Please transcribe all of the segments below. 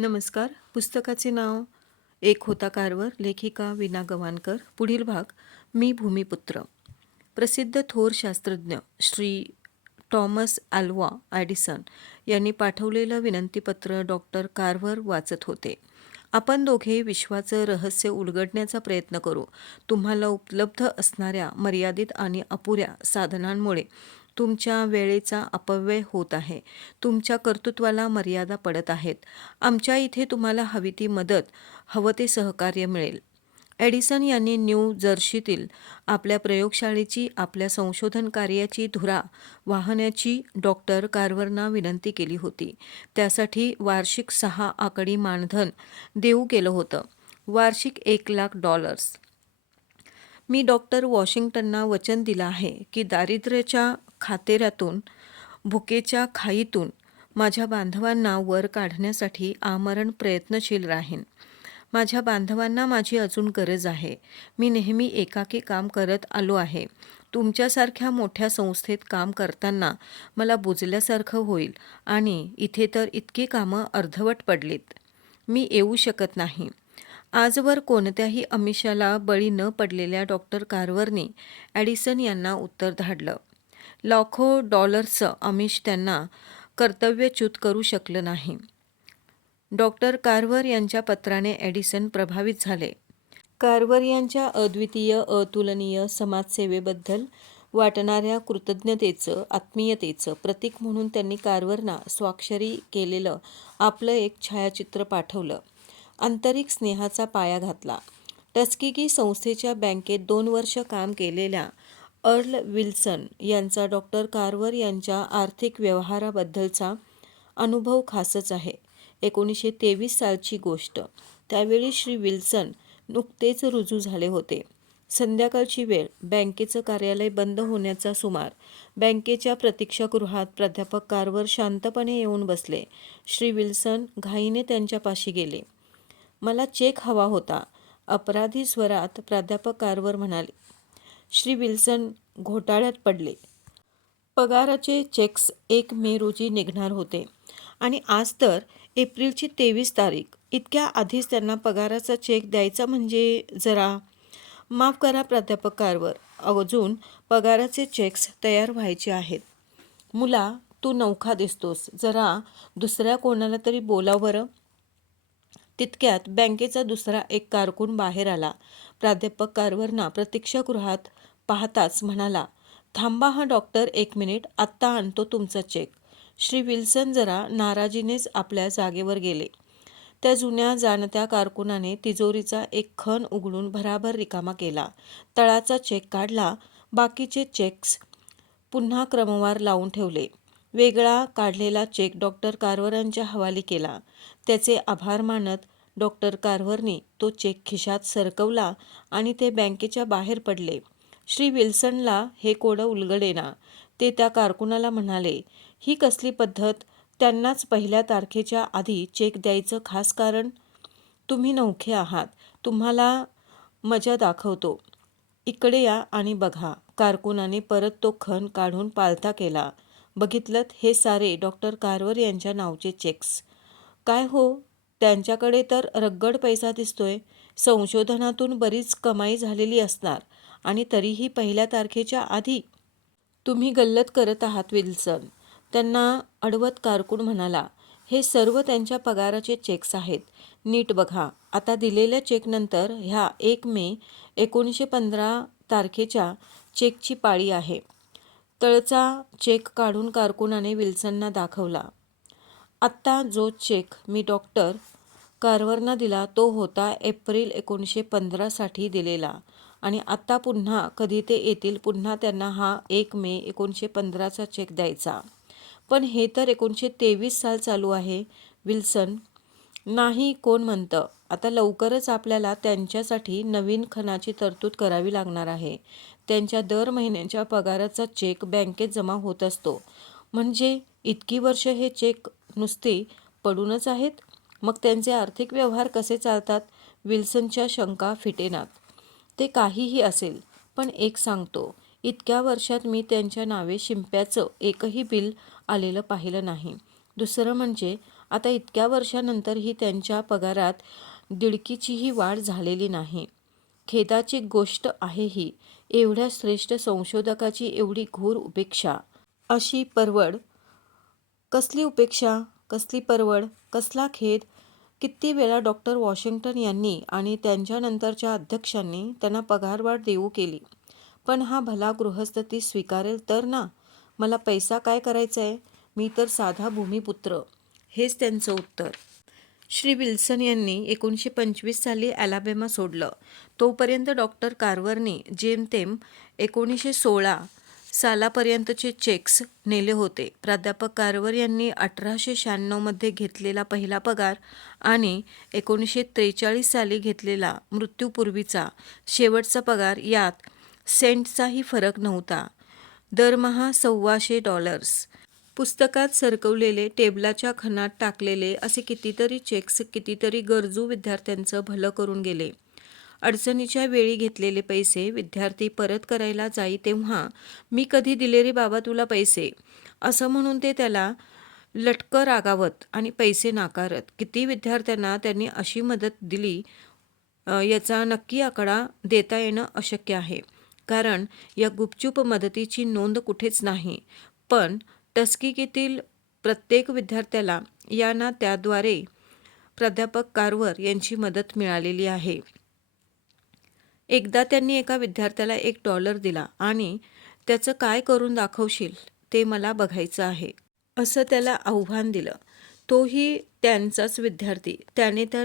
नमस्कार. पुस्तकाचे नाव एक होता कारवर, लेखिका वीणा गवाणकर. पुढील भाग मी भूमिपुत्र. प्रसिद्ध थोर शास्त्रज्ञ श्री टॉमस अल्वा ॲडिसन यांनी पाठवलेलं विनंतीपत्र डॉक्टर कार्व्हर वाचत होते. आपण दोघे विश्वाचं रहस्य उलगडण्याचा प्रयत्न करू. तुम्हाला उपलब्ध असणाऱ्या मर्यादित आणि अपुऱ्या साधनांमुळे तुमच्या वेळेचा अपव्यय होत आहे. तुमच्या कर्तृत्वाला मर्यादा पडत आहेत. आमच्या इथे तुम्हाला हवी ती मदत, हवं ते सहकार्य मिळेल. एडिसन यांनी न्यू जर्सीतील आपल्या प्रयोगशाळेची, आपल्या संशोधन कार्याची धुरा वाहण्याची डॉक्टर कार्व्हरना विनंती केली होती. त्यासाठी वार्षिक 6 आकडी मानधन देऊ केलं होतं. वार्षिक $1,00,000. मी डॉक्टर वॉशिंग्टनना वचन दिलं आहे की दारिद्र्याच्या खातेऱ्यातून, भुकेच्या खाईतून माझ्या बांधवांना वर काढण्यासाठी आमरण प्रयत्नशील राहीन. माझ्या बांधवांना माझी अजून गरज आहे. मी नेहमी एकाकी काम करत आलो आहे. तुमच्यासारख्या मोठ्या संस्थेत काम करताना मला बुजल्यासारखं होईल आणि इथे तर इतकी कामं अर्धवट पडलीत. मी येऊ शकत नाही. आजवर कोणत्याही आमिषाला बळी न पडलेल्या डॉक्टर कार्व्हरने ॲडिसन यांना उत्तर धाडलं. लाखो डॉलर्सचं आमिष त्यांना कर्तव्यच्युत करू शकलं नाही. डॉक्टर कार्व्हर यांच्या पत्राने एडिसन प्रभावित झाले. कार्व्हर यांच्या अद्वितीय, अतुलनीय समाजसेवेबद्दल वाटणाऱ्या कृतज्ञतेचं, आत्मीयतेचं प्रतीक म्हणून त्यांनी कार्व्हरना स्वाक्षरी केलेलं आपलं एक छायाचित्र पाठवलं. आंतरिक स्नेहाचा पाया घातला. टस्किगी संस्थेच्या बँकेत 2 वर्ष काम केलेल्या अर्ल विल्सन यांचा डॉक्टर कार्व्हर यांच्या आर्थिक व्यवहाराबद्दलचा अनुभव खासच आहे. 1923 सालची गोष्ट. त्यावेळी श्री विल्सन नुकतेच रुजू झाले होते. संध्याकाळची वेळ. बँकेचं कार्यालय बंद होण्याचा सुमार. बँकेच्या प्रतीक्षागृहात प्राध्यापक कार्व्हर शांतपणे येऊन बसले. श्री विल्सन घाईने त्यांच्यापाशी गेले. मला चेक हवा होता, अपराधी स्वरात प्राध्यापक कार्व्हर म्हणाले. श्री विल्सन घोटाळ्यात पडले. पगाराचे चेक्स 1 मे रोजी निघणार होते आणि आज तर एप्रिलची 23 तारीख. इतक्या आधीच त्यांना पगाराचा चेक द्यायचा म्हणजे जरा. माफ करा प्राध्यापक कार्व्हर, अजून पगाराचे चेक्स तयार व्हायचे आहेत. मुला, तू नवखा दिसतोस, जरा दुसऱ्या कोणाला तरी बोलाव बरं. तितक्यात बँकेचा दुसरा एक कारकून बाहेर आला. प्राध्यापक कार्व्हरना प्रतीक्षागृहात पाहताच म्हणाला, थांबा हं डॉक्टर, 1 मिनिट, आत्ता आणतो तुमचा चेक. श्री विल्सन जरा नाराजीनेच आपल्या जागेवर गेले. त्या जुन्या जाणत्या कारकुनाने तिजोरीचा एक खण उघडून भराभर रिकामा केला. तळाचा चेक काढला. बाकीचे चेक्स पुन्हा क्रमवार लावून ठेवले. वेगळा काढलेला चेक डॉक्टर कार्व्हरांच्या हवाली केला. त्याचे आभार मानत डॉक्टर कार्व्हरनी तो चेक खिशात सरकवला आणि ते बँकेच्या बाहेर पडले. श्री विल्सनला हे कोडं उलगडेना. ते त्या कारकुनाला म्हणाले, ही कसली पद्धत? त्यांनाच 1 तारखेच्या आधी चेक द्यायचं खास कारण? तुम्ही नवखे आहात, तुम्हाला मजा दाखवतो. इकडे या आणि बघा. कारकुनाने परत तो खण काढून पालथा केला. बघितलंत, हे सारे डॉक्टर कार्व्हर यांच्या नावचे चेक्स. काय हो, त्यांच्याकडे तर रग्गड पैसा दिसतोय. संशोधनातून बरीच कमाई झालेली असणार आणि तरीही 1 तारखेच्या आधी. तुम्ही गल्लत करत आहात विल्सन, त्यांना अडवत कारकून म्हणाला. हे सर्व त्यांच्या पगाराचे चेक्स आहेत. नीट बघा. आता दिलेल्या चेकनंतर ह्या 1 मे 1915 तारखेच्या चेकची पाळी आहे. तळचा चेक काढून कारकुनाने विल्सनना दाखवला. आत्ता जो चेक मी डॉक्टर कार्व्हरना दिला तो होता एप्रिल 1915 साठी दिलेला आणि आत्ता पुन्हा कधी ते येतील, पुन्हा त्यांना हा 1 मे 1915चा चेक द्यायचा. पण हे तर 1923 साल चालू आहे विल्सन. नाही, कोण म्हणतं? आता लवकरच आपल्याला त्यांच्यासाठी नवीन खणाची तरतूद करावी लागणार आहे. त्यांच्या दर महिन्याच्या पगाराचा चेक बँकेत जमा होत असतो. म्हणजे इतकी वर्ष हे चेक नुसते पडूनच आहेत? मग त्यांचे आर्थिक व्यवहार कसे चालतात? विल्सनच्या शंका फिटेनात. ते काहीही असेल, पण एक सांगतो, इतक्या वर्षात मी त्यांच्या नावे शिंप्याचं एकही बिल आलेलं पाहिलं नाही. दुसरं म्हणजे आता इतक्या वर्षानंतरही त्यांच्या पगारात दिडकीचीही वाढ झालेली नाही. खेदाची गोष्ट आहे ही. एवढ्या श्रेष्ठ संशोधकाची एवढी घोर उपेक्षा. अशी परवड. कसली उपेक्षा, कसली परवड, कसला खेद. किती वेळा डॉक्टर वॉशिंग्टन यांनी आणि त्यांच्यानंतरच्या अध्यक्षांनी त्यांना पगारवाढ देऊ केली, पण हा भला गृहस्थ ती स्वीकारेल तर ना. मला पैसा काय करायचा आहे, मी तर साधा भूमिपुत्र, हेच त्यांचं उत्तर. श्री विल्सन यांनी 1925 साली ॲलाबॅमा सोडलं. तोपर्यंत डॉक्टर कार्वरने जेमतेम 1916 सालापर्यंतचे चेक्स नेले होते. प्राध्यापक कार्वर यांनी 1896 मध्ये घेतलेला पहिला पगार आणि 1943 साली घेतलेला मृत्यूपूर्वीचा शेवटचा पगार यात सेंटचाही फरक नव्हता. दरमहा $125. पुस्तकात सरकवलेले, टेबलाच्या खणात टाकलेले असे कितीतरी चेक्स कितीतरी गरजू विद्यार्थ्यांचं भलं करून गेले. अडचणीच्या वेळी घेतलेले पैसे विद्यार्थी परत करायला जाई तेव्हा, मी कधी दिले रे बाबा तुला पैसे, असं म्हणून ते त्याला लटकं रागावत आणि पैसे नाकारत. किती विद्यार्थ्यांना त्यांनी अशी मदत दिली याचा नक्की आकडा देता येणं अशक्य आहे, कारण या गुपचूप मदतीची नोंद कुठेच नाही. पण टस्किगीतील प्रत्येक विद्यार्थ्याला या ना त्याद्वारे प्राध्यापक कार्वर यांची मदत मिळालेली आहे. एकदा त्यांनी एका विद्यार्थ्याला $1 दिला आणि त्याचं काय करून दाखवशील ते मला बघायचं आहे, असं त्याला आव्हान दिलं. तोही त्यांचाच विद्यार्थी. त्याने त्या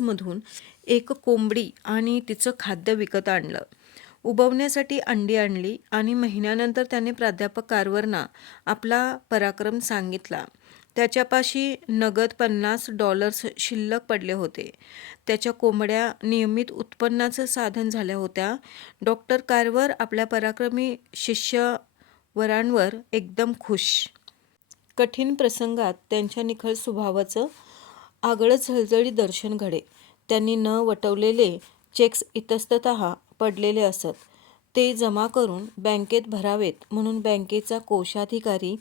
$मधून एक कोंबडी आणि तिचं खाद्य विकत आणलं. उबवण्यासाठी अंडी आणली आणि महिन्यानंतर त्याने प्राध्यापक कार्वरना आपला पराक्रम सांगितला. त्याच्यापाशी नगद $50 शिल्लक पडले होते. त्याच्या कोंबड्या नियमित उत्पन्नाचं साधन झाल्या होत्या. डॉक्टर कार्वर आपल्या पराक्रमी शिष्यवरांवर एकदम खुश. कठीण प्रसंगात त्यांच्या निखळ स्वभावाचं आगळं झळझळी दर्शन घडे. त्यांनी न वटवलेले चेक्स इतस्ततः पडलेले असत. ते जमा करून बँकेत भरावेत म्हणून बँकेचा कोषाधिकारी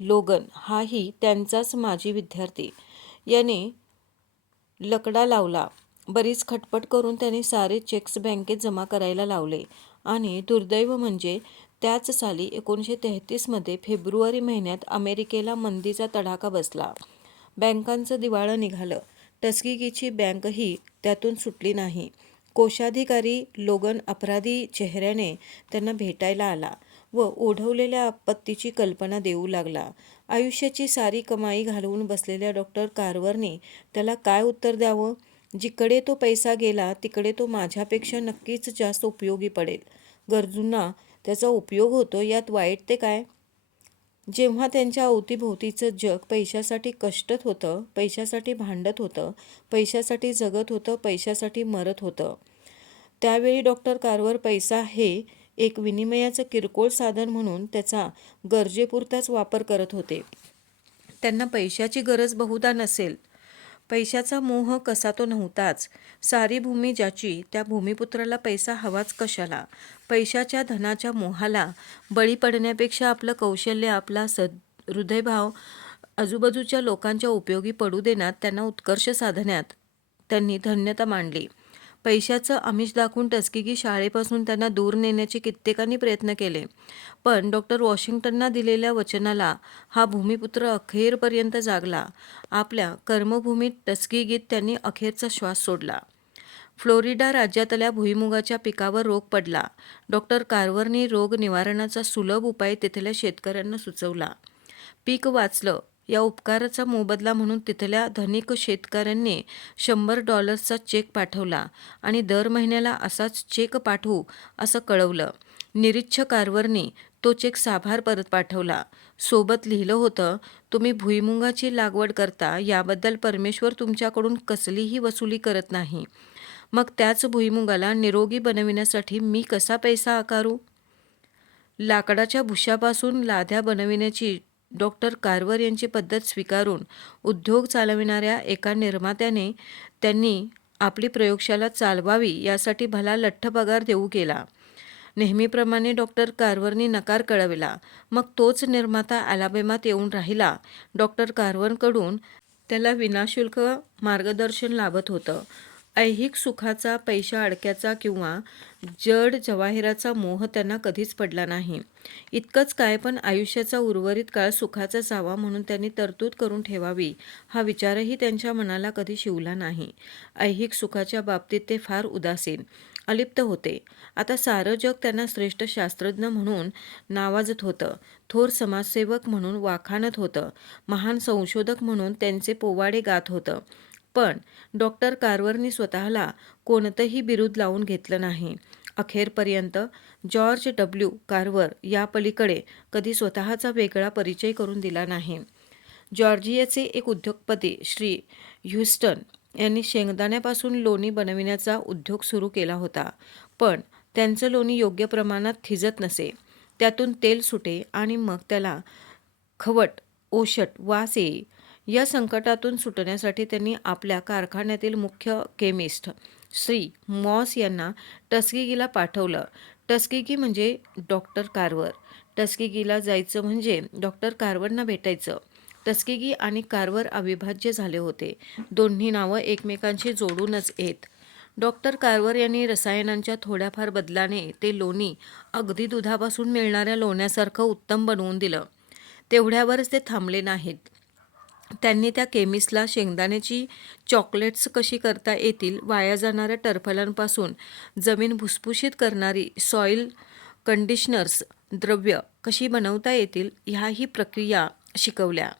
लोगन हाही त्यांचाच माजी विद्यार्थी. याने लकडा लावला. बरीच खटपट करून त्याने सारे चेक्स बँकेत जमा करायला लावले आणि दुर्दैव म्हणजे त्याच साली 1933 मध्ये फेब्रुवारी महिन्यात अमेरिकेला मंदीचा तडाखा बसला. बँकांचं दिवाळं निघालं. टस्किगीची बँकही त्यातून सुटली नाही. कोषाधिकारी लोगन अपराधी चेहऱ्याने त्यांना भेटायला आला व ओढवलेल्या आपत्तीची कल्पना देऊ लागला. आयुष्याची सारी कमाई घालवून बसलेल्या डॉक्टर कार्वरने त्याला काय उत्तर द्यावं. जिकडे तो पैसा गेला तिकडे तो माझ्यापेक्षा नक्कीच जास्त उपयोगी पडेल. गरजूंना त्याचा उपयोग होतो, यात वाईट ते काय. जेव्हा त्यांच्या अवतीभोवतीचं जग पैशासाठी कष्टत होतं, पैशासाठी भांडत होतं, पैशासाठी जगत होतं, पैशासाठी मरत होतं, त्यावेळी डॉक्टर कार्वर पैसा हे एक विनिमयाचं किरकोळ साधन म्हणून त्याचा गरजेपुरताच वापर करत होते. त्यांना पैशाची गरज बहुधा नसेल. पैशाचा मोह कसा तो नव्हताच. सारी भूमी ज्याची, त्या भूमिपुत्राला पैसा हवाच कशाला. पैशाच्या धनाच्या मोहाला बळी पडण्यापेक्षा आपलं कौशल्य, आपला हृदयभाव आजूबाजूच्या लोकांच्या उपयोगी पडू देण्यात, त्यांना उत्कर्ष साधण्यात त्यांनी धन्यता मानली. पैशाचं आमिष दाखवून टस्किगी शाळेपासून त्यांना दूर नेण्याचे कित्येकांनी प्रयत्न केले, पण डॉक्टर वॉशिंग्टनना दिलेल्या वचनाला हा भूमिपुत्र अखेरपर्यंत जागला. आपल्या कर्मभूमीत टस्किगीत त्यांनी अखेरचा श्वास सोडला. फ्लोरिडा राज्यातल्या भुईमुगाच्या पिकावर रोग पडला. डॉक्टर कार्वरने रोग निवारणाचा सुलभ उपाय तिथल्या शेतकऱ्यांना सुचवला. पीक वाचलं या उपकाराचा मोबदला म्हणून तिथल्या धनिक शेतकऱ्यांनी $100चा चेक पाठवला आणि दर महिन्याला असाच चेक पाठवू असं कळवलं. निरीच्छ कार्वरने तो चेक साभार परत पाठवला. सोबत लिहिलं होतं, तुम्ही भुईमुगाची लागवड करता याबद्दल परमेश्वर तुमच्याकडून कसलीही वसुली करत नाही. मग त्याच भुईमुगाला निरोगी बनविण्यासाठी मी कसा पैसा आकारू. लाकडाच्या भुशापासून लाद्या बनविण्याची डॉक्टर कार्वर यांची पद्धत स्वीकारून उद्योग चालविणाऱ्या एका निर्मात्याने त्यांनी आपली प्रयोगशाला चालवावी यासाठी भला लठ्ठ पगार देऊ केला. नेहमीप्रमाणे डॉक्टर कार्वरनी नकार कळविला. मग तोच निर्माता ॲलाबॅमात येऊन राहिला. डॉक्टर कार्वरकडून त्याला विनाशुल्क मार्गदर्शन लाभत होतं. ऐहिक सुखाचा, पैशा अडक्याचा किंवा जड जवाहिराचा मोह त्यांना कधीच पडला नाही. इतकंच काय, पण आयुष्याचा उर्वरित काळ सुखाचा जावा म्हणून त्यांनी तरतूद करून ठेवावी हा विचारही त्यांच्या मनाला कधी शिवला नाही. ऐहिक सुखाच्या बाबतीत ते फार उदासीन, अलिप्त होते. आता सारं जग त्यांना श्रेष्ठ शास्त्रज्ञ म्हणून नावाजत होतं, थोर समाजसेवक म्हणून वाखाणत होतं, महान संशोधक म्हणून त्यांचे पोवाडे गात होतं. पण डॉक्टर कार्वरनी स्वतःला कोणतंही बिरुद लावून घेतलं नाही. अखेरपर्यंत जॉर्ज डब्ल्यू कार्वर या पलीकडे कधी स्वतःचा वेगळा परिचय करून दिला नाही. जॉर्जियाचे एक उद्योगपती श्री ह्युस्टन यांनी शेंगदाण्यापासून लोणी बनविण्याचा उद्योग सुरू केला होता. पण त्यांचं लोणी योग्य प्रमाणात थिजत नसे. त्यातून तेल सुटे आणि मग त्याला खवट, ओशट वास येई. या संकटातून सुटण्यासाठी त्यांनी आपल्या कारखान्यातील मुख्य केमिस्ट श्री मॉस यांना टस्किगीला पाठवलं. टस्किगी म्हणजे डॉक्टर कार्वर. टस्किगीला जायचं म्हणजे डॉक्टर कार्वरना भेटायचं. टस्किगी आणि कार्वर अविभाज्य झाले होते. दोन्ही नावं एकमेकांशी जोडूनच येत. डॉक्टर कार्वर यांनी रसायनांच्या थोड्याफार बदलाने ते लोणी अगदी दुधापासून मिळणाऱ्या लोण्यासारखं उत्तम बनवून दिलं. तेवढ्यावरच ते थांबले नाहीत. त्यांनी त्या केमिस्टला शेंगदाण्याची चॉकलेट्स कशी करता येतील, वाया जाणाऱ्या टरफलांपासून जमीन भुसभुशीत करणारी सॉईल कंडिशनर्स द्रव्य कशी बनवता येतील ह्याही प्रक्रिया शिकवल्या.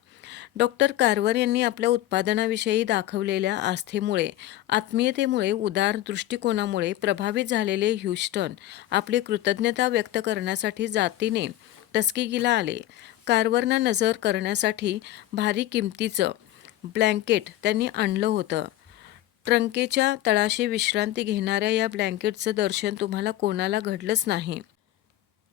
डॉक्टर कार्वर यांनी आपल्या उत्पादनाविषयी दाखवलेल्या आस्थेमुळे, आत्मीयतेमुळे, उदार दृष्टिकोनामुळे प्रभावित झालेले ह्युस्टन आपली कृतज्ञता व्यक्त करण्यासाठी जातीने टस्किगीला आले. कार्वरना नजर करण्यासाठी भारी किमतीचं ब्लँकेट त्यांनी आणलं होतं. ट्रंकेच्या तळाशी विश्रांती घेणाऱ्या या ब्लँकेटचं दर्शन तुम्हाला कोणाला घडलंच नाही.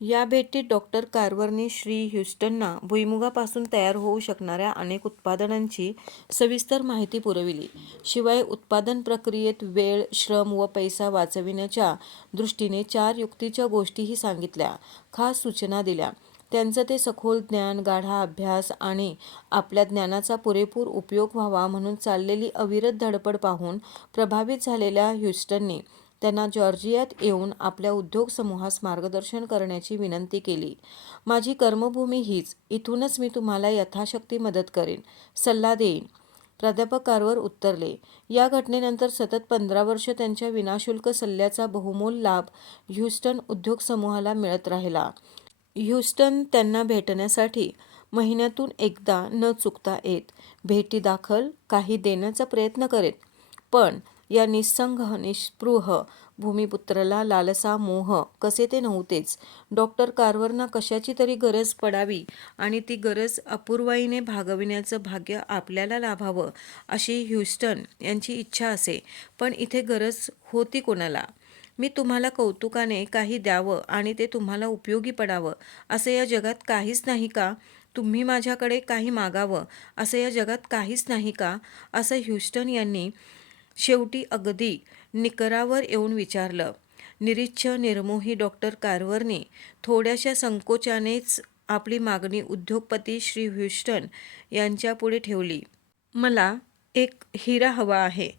या भेटीत डॉक्टर कार्वरनी श्री ह्युस्टनना भुईमुगापासून तयार होऊ शकणाऱ्या अनेक उत्पादनांची सविस्तर माहिती पुरविली. शिवाय उत्पादन प्रक्रियेत वेळ, श्रम व पैसा वाचविण्याच्या दृष्टीने 4 युक्तीच्या गोष्टीही सांगितल्या. खास सूचना दिल्या. त्यांचं ते सखोल ज्ञान, गाढा अभ्यास आणि आपल्या ज्ञानाचा पुरेपूर उपयोग व्हावा म्हणून चाललेली अविरत धडपड पाहून प्रभावित झालेल्या ह्युस्टनने त्यांना जॉर्जियात येऊन आपल्या उद्योग समूहास मार्गदर्शन करण्याची विनंती केली. माझी कर्मभूमी हीच. इथूनच मी तुम्हाला यथाशक्ती मदत करेन, सल्ला देईन, प्राध्यापक कार्वर उत्तरले. या घटनेनंतर सतत 15 वर्ष त्यांच्या विनाशुल्क सल्ल्याचा बहुमोल लाभ ह्युस्टन उद्योग समूहाला मिळत राहिला. ह्युस्टन त्यांना भेटण्यासाठी महिन्यातून एकदा न चुकता येत. भेटीदाखल काही देण्याचा प्रयत्न करेत. पण या निस्संग, निस्पृह भूमिपुत्राला लालसा, मोह कसे ते नव्हतेच. डॉक्टर कार्वरना कशाची तरी गरज पडावी आणि ती गरज अपूर्वाईने भागविण्याचं भाग्य आपल्याला लाभावं अशी ह्युस्टन यांची इच्छा असे. पण इथे गरज होती कोणाला? मी तुम्हाला कौतुकाने काही द्यावं आणि ते तुम्हाला उपयोगी पडावं असं या जगात काहीच नाही का? तुम्ही माझ्याकडे काही मागावं असं या जगात काहीच नाही का? असं ह्युस्टन यांनी शेवटी अगदी निकरावर येऊन विचारलं. निरीच्छ, निर्मोही डॉक्टर कार्वरने थोड्याशा संकोचानेच आपली मागणी उद्योगपती श्री ह्युस्टन यांच्यापुढे ठेवली. मला एक हिरा हवा आहे.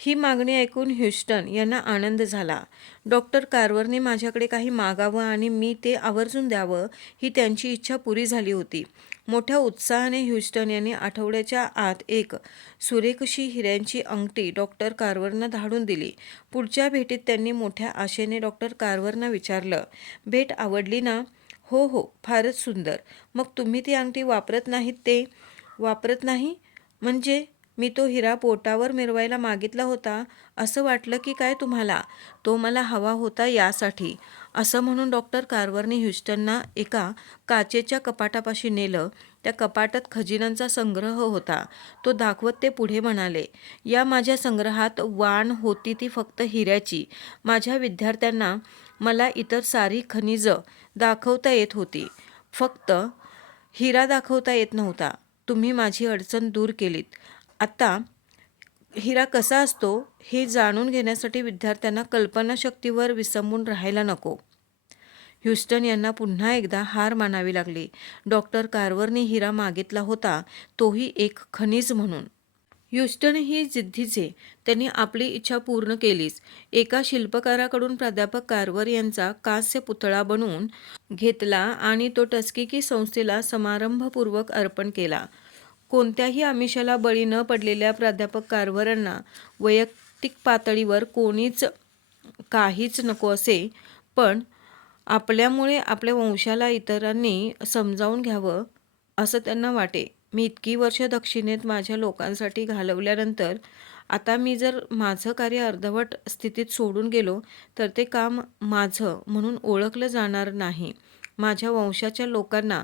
ही मागणी ऐकून ह्युस्टन यांना आनंद झाला. डॉक्टर कार्वरने माझ्याकडे काही मागावं आणि मी ते आवर्जून द्यावं ही त्यांची इच्छा पुरी झाली होती. मोठ्या उत्साहाने ह्युस्टन यांनी आठवड्याच्या आत एक सुरेखशी हिऱ्यांची अंगठी डॉक्टर कार्वरना धाडून दिली. पुढच्या भेटीत त्यांनी मोठ्या आशेने डॉक्टर कार्वरना विचारलं, भेट आवडली ना? हो हो, फारच सुंदर. मग तुम्ही ती अंगठी वापरत नाहीत ते? वापरत नाही म्हणजे? मी तो हिरा पोटावर मिरवायला मागितला होता असं वाटलं की काय तुम्हाला? तो मला हवा होता यासाठी. असं म्हणून डॉक्टर कार्वरने ह्युस्टनना एका काचेच्या कपाटापाशी नेलं. त्या कपाटात खजिन्यांचा संग्रह होता. तो दाखवत ते पुढे म्हणाले, या माझ्या संग्रहात वाण होती ती फक्त हिऱ्याची. माझ्या विद्यार्थ्यांना मला इतर सारी खनिजं दाखवता येत होती, फक्त हिरा दाखवता येत नव्हता. तुम्ही माझी अडचण दूर केलीत. आता हिरा कसा असतो हे जाणून घेण्यासाठी विद्यार्थ्यांना कल्पनाशक्तीवर विसंबून राहायला नको. ह्युस्टन यांना पुन्हा एकदा हार मानावी लागली. डॉक्टर कार्वरने हिरा मागितला होता, तोही एक खनिज म्हणून. ह्युस्टनही जिद्दीचे. त्यांनी आपली इच्छा पूर्ण केलीच. एका शिल्पकाराकडून प्राध्यापक कार्व्हर यांचा कांस्य पुतळा बनवून घेतला आणि तो टस्किकी संस्थेला समारंभपूर्वक अर्पण केला. कोणत्याही आमिषाला बळी न पडलेल्या प्राध्यापक कार्व्हरांना वैयक्तिक पातळीवर कोणीच काहीच नको असे, पण आपल्यामुळे आपल्या वंशाला इतरांनी समजावून घ्यावं असं त्यांना वाटे. मी इतकी वर्ष दक्षिणेत माझ्या लोकांसाठी घालवल्यानंतर आता मी जर माझं कार्य अर्धवट स्थितीत सोडून गेलो तर ते काम माझं म्हणून ओळखलं जाणार नाही. माझ्या वंशाच्या लोकांना